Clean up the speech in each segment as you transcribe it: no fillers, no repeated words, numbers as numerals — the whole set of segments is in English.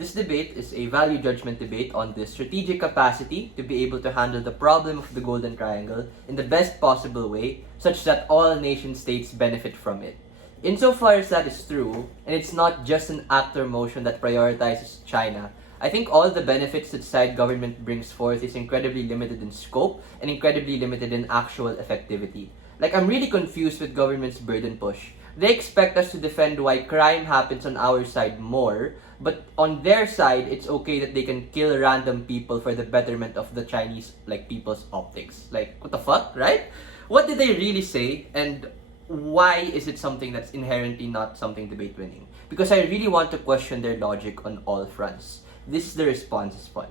This debate is a value judgment debate on the strategic capacity to be able to handle the problem of the Golden Triangle in the best possible way, such that all nation states benefit from it. Insofar as that is true, and it's not just an actor motion that prioritizes China, I think all the benefits that side government brings forth is incredibly limited in scope and incredibly limited in actual effectivity. Like, I'm really confused with government's burden push. They expect us to defend why crime happens on our side more, but on their side, it's okay that they can kill random people for the betterment of the Chinese, people's optics. Like, what the fuck, right? What did they really say, and why is it something that's inherently not something debate winning? Because I really want to question their logic on all fronts. This is the response is fun.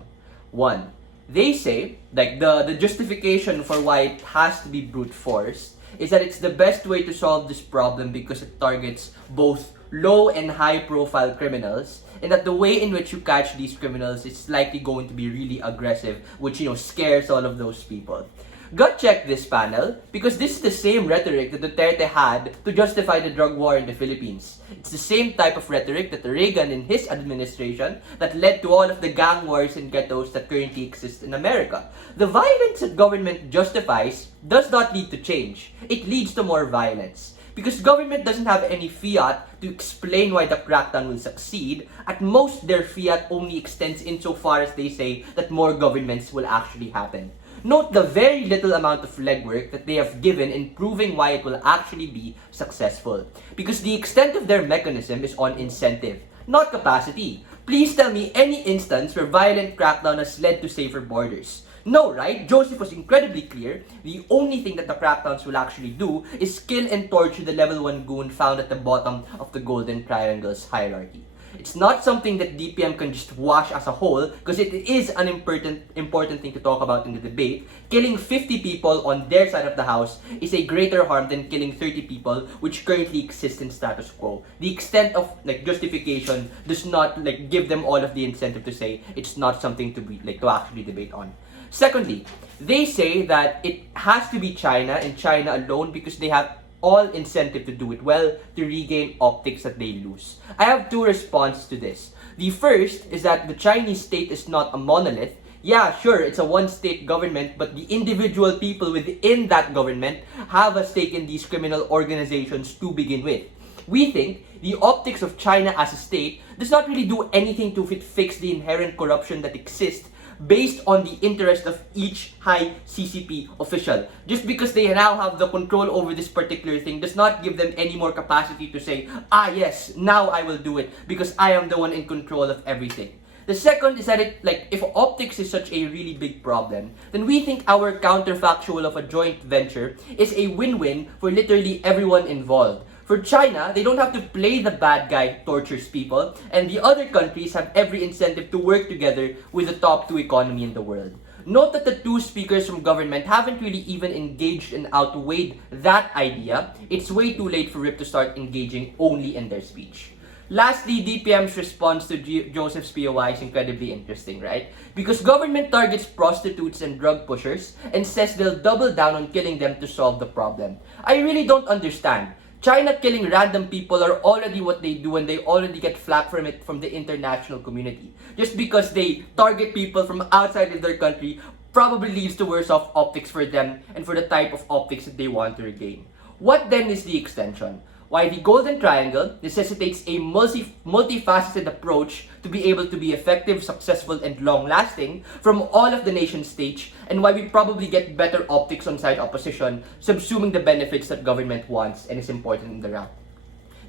1. They say, the justification for why it has to be brute force is that it's the best way to solve this problem because it targets both low and high profile criminals, and that the way in which you catch these criminals is likely going to be really aggressive, which scares all of those people. Gut check this panel, because this is the same rhetoric that Duterte had to justify the drug war in the Philippines. It's the same type of rhetoric that Reagan in his administration that led to all of the gang wars and ghettos that currently exist in America. The violence that government justifies does not lead to change. It leads to more violence. Because government doesn't have any fiat to explain why the crackdown will succeed, at most their fiat only extends insofar as they say that more governments will actually happen. Note the very little amount of legwork that they have given in proving why it will actually be successful. Because the extent of their mechanism is on incentive, not capacity. Please tell me any instance where violent crackdown has led to safer borders. No, right? Joseph was incredibly clear. The only thing that the crackdowns will actually do is kill and torture the level 1 goon found at the bottom of the Golden Triangle's hierarchy. It's not something that DPM can just wash as a whole, because it is an important thing to talk about in the debate. Killing 50 people on their side of the house is a greater harm than killing 30 people, which currently exists in status quo. The extent of justification does not give them all of the incentive to say it's not something to be to actually debate on. Secondly, they say that it has to be China and China alone because they have all incentive to do it well to regain optics that they lose. I have 2 responses to this. The first is that the Chinese state is not a monolith. Yeah, sure, it's a one-state government, but the individual people within that government have a stake in these criminal organizations to begin with. We think the optics of China as a state does not really do anything to fix the inherent corruption that exists based on the interest of each high CCP official. Just because they now have the control over this particular thing does not give them any more capacity to say, yes, now I will do it because I am the one in control of everything. The second is that if optics is such a really big problem, then we think our counterfactual of a joint venture is a win-win for literally everyone involved. For China, they don't have to play the bad guy tortures people, and the other countries have every incentive to work together with the top 2 economy in the world. Note that the 2 speakers from government haven't really even engaged and outweighed that idea. It's way too late for RIP to start engaging only in their speech. Lastly, DPM's response to Joseph's POI is incredibly interesting, right? Because government targets prostitutes and drug pushers and says they'll double down on killing them to solve the problem. I really don't understand. China killing random people are already what they do, and they already get flack from it from the international community. Just because they target people from outside of their country probably leads to worse off optics for them and for the type of optics that they want to regain. What then is the extension? Why the Golden Triangle necessitates a multifaceted approach to be able to be effective, successful, and long-lasting from all of the nation states, and why we probably get better optics on side opposition, subsuming the benefits that government wants and is important in the round.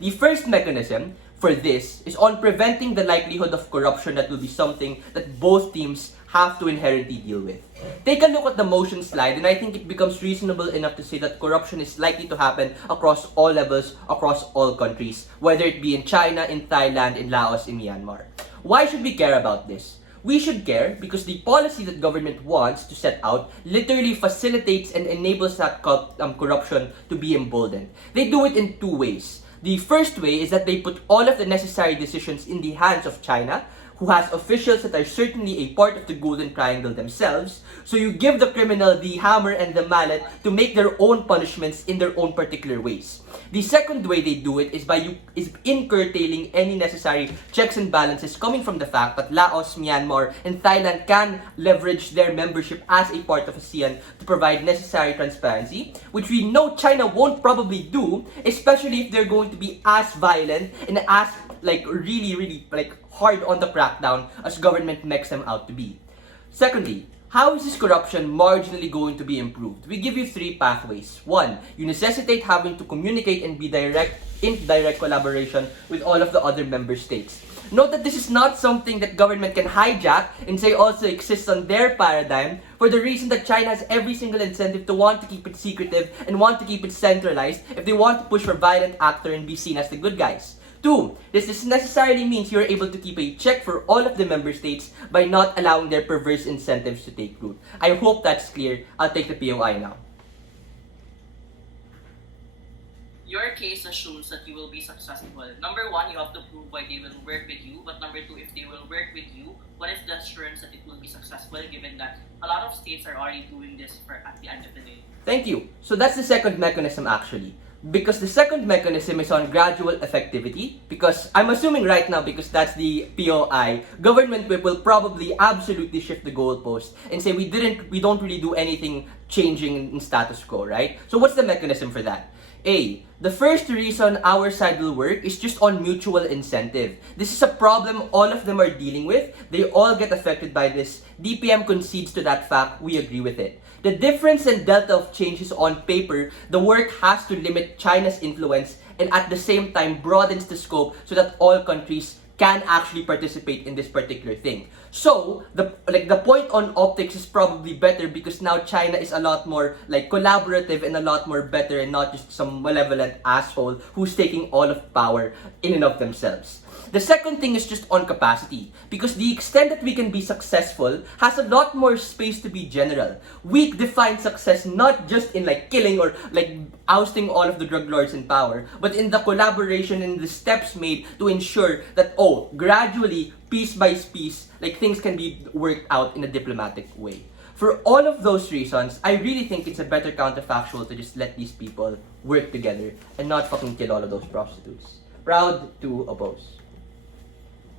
The first mechanism for this is on preventing the likelihood of corruption that will be something that both teams have to inherently deal with. Take a look at the motion slide, and I think it becomes reasonable enough to say that corruption is likely to happen across all levels, across all countries, whether it be in China, in Thailand, in Laos, in Myanmar. Why should we care about this? We should care because the policy that government wants to set out literally facilitates and enables that corruption to be emboldened. They do it in 2 ways. The first way is that they put all of the necessary decisions in the hands of China, who has officials that are certainly a part of the Golden Triangle themselves, so you give the criminal the hammer and the mallet to make their own punishments in their own particular ways. The second way they do it is in curtailing any necessary checks and balances coming from the fact that Laos, Myanmar, and Thailand can leverage their membership as a part of ASEAN to provide necessary transparency, which we know China won't probably do, especially if they're going to be as violent and as really hard on the crackdown as government makes them out to be. Secondly, how is this corruption marginally going to be improved? We give you 3 pathways. 1, you necessitate having to communicate and be in direct collaboration with all of the other member states. Note that this is not something that government can hijack and say also exists on their paradigm, for the reason that China has every single incentive to want to keep it secretive and want to keep it centralized if they want to push for violent actor and be seen as the good guys. 2, this necessarily means you're able to keep a check for all of the member states by not allowing their perverse incentives to take root. I hope that's clear. I'll take the POI now. Your case assumes that you will be successful. Number 1, you have to prove why they will work with you. But number 2, if they will work with you, what is the assurance that it will be successful, given that a lot of states are already doing this at the end of the day? Thank you. So that's the second mechanism actually. Because the second mechanism is on gradual effectivity, because I'm assuming right now, because that's the POI, government will probably absolutely shift the goalpost and say we don't really do anything changing in status quo, right? So what's the mechanism for that? A, the first reason our side will work is just on mutual incentive. This is a problem all of them are dealing with. They all get affected by this. DPM concedes to that fact. We agree with it. The difference and delta of changes on paper, the work has to limit China's influence and at the same time broadens the scope so that all countries can actually participate in this particular thing. So, the point on optics is probably better because now China is a lot more collaborative and a lot more better and not just some malevolent asshole who's taking all of power in and of themselves. The second thing is just on capacity, because the extent that we can be successful has a lot more space to be general. We define success not just in killing or ousting all of the drug lords in power, but in the collaboration and the steps made to ensure that gradually, piece by piece, things can be worked out in a diplomatic way. For all of those reasons, I really think it's a better counterfactual to just let these people work together and not fucking kill all of those prostitutes. Proud to oppose.